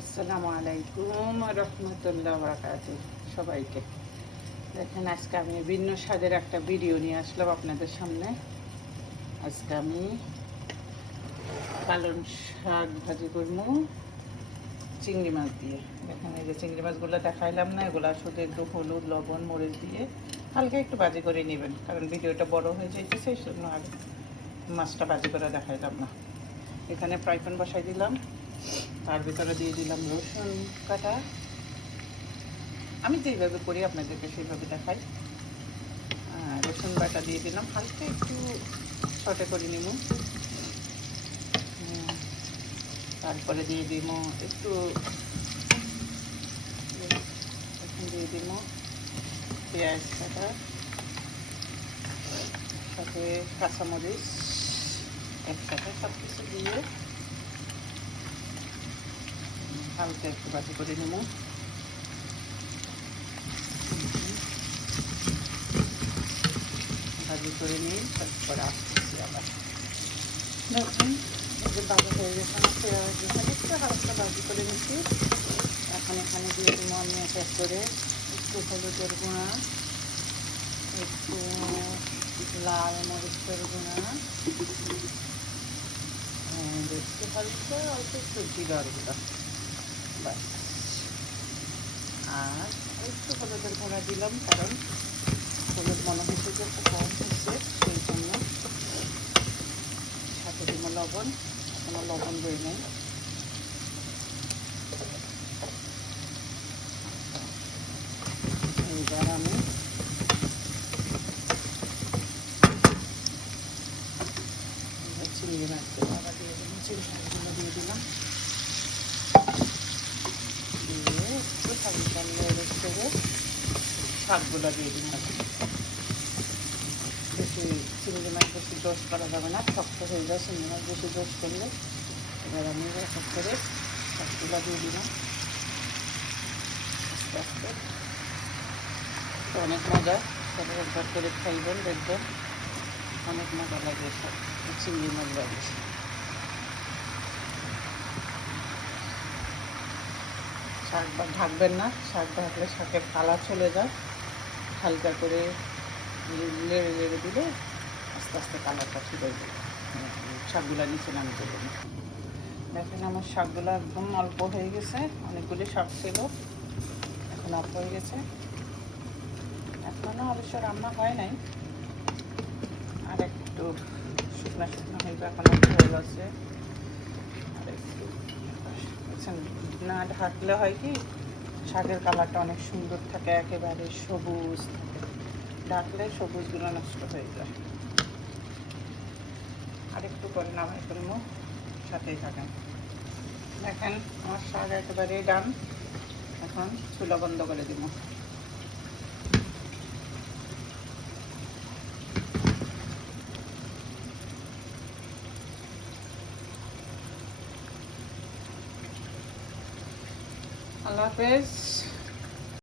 আসসালামু আলাইকুম রহমতুল্লাহ বারাকাতুহু। সবাইকে দেখেন, আজকে আমি ভিন্ন স্বাদের একটা ভিডিও নিয়ে আসলাম আপনাদের সামনে। আজকে আমি পালং শাক ভাজি করবো চিংড়ি মাছ দিয়ে। দেখেন, এই যে চিংড়ি মাছগুলো দেখাইলাম না, এগুলো শুধু একটু হলুদ লবণ মরিচ দিয়ে হালকা একটু ভাজি করে নেবেন, কারণ ভিডিওটা বড় হয়ে যাইতেছে, সেই জন্য আর মাছটা ভাজি করে দেখাইলাম না। এখানে ফ্রাই প্যান বসাই দিলাম, তার ভিতরে দিয়ে দিলাম রসুন কাটা। আমি যেইভাবে করি আপনাদেরকে সেইভাবে দেখাই। রসুন বাটা দিয়ে দিলাম, হালকা একটু সটে করে নিব। তারপরে দিয়ে দিব একটু দিয়ে দিব পেঁয়াজ কাটা, সাথে কাঁচামরিচ একসাথে সব কিছু দিয়ে হালকা একটু ভাজি করে নেব। ভাজি করে নিই, তারপরে আসতেছি আবার। দেখুন, যে ভাজি হয়ে গেছে আমার পেঁয়াজ, এখানে একটু হালকা ভাজি করে নিচ্ছি। এখন এখানে দিয়ে দিব আমি এক এক করে একটু হলুদের গুঁড়া, একটু লাল মরিচের গুঁড়া, একটু হালকা অল্প একটু জিরার গুঁড়া, বাস। আর একটু হলুদের গুঁড়া দিলাম, কারণ হলুদ মনে হচ্ছে যে একটু কম হচ্ছে, সেই জন্য। সাথে দিব লবণ, এখনো লবণ দিই নেই। এইবার আমি চিংড়ি মাছগুলো আবার দিয়ে দিলাম, চিংড়ি মাছগুলো দিয়ে দিলাম, দিয়ে একটু হালকা নেড়ে চেড়ে শাকগুলো দিয়ে দিলাম। বেশি চিংড়ি মাছ বেশি জোশ করা যাবে না, শক্ত হয়ে যায় চিংড়ি মাছ বেশি জোশ করলে। এবার আমি এক এক করে শাকগুলো দিয়ে দিলাম আস্তে আস্তে। অনেক মজা, তবে একবার করে খাইবেন, দেখবেন অনেক মজা লাগে সব চিংড়ি মাছ লাগে। শাক ঢাকবেন না, শাক ঢাকলে শাকের কালার চলে যায়। হালকা করে লেড়ে লেড়ে দিলে আস্তে আস্তে কালারটা ঠিক হয়ে যাবে, শাকগুলো নিচে নামিয়ে দেবেন। দেখেন, আমার শাকগুলো একদম অল্প হয়ে গেছে, অনেকগুলি শাক ছিল, এখন অল্প হয়ে গেছে। এখনও অবশ্য রান্না হয় নাই, আর একটু শুকনো শুকনো হয়ে যায়, এখন একটু হয়ে গেছে। আর একটু না ঢাকলে হয় কি, শাকের কালারটা অনেক সুন্দর থাকে, একেবারে সবুজ থাকে। ঢাকলে সবুজগুলো নষ্ট হয়ে যায়। আর একটু করে নামাই ফেলবো, সাথেই থাকেন। দেখেন, আমার শাক একেবারে ডান। এখন চুলা বন্ধ করে দিব। আল্লাহ হাফেজ।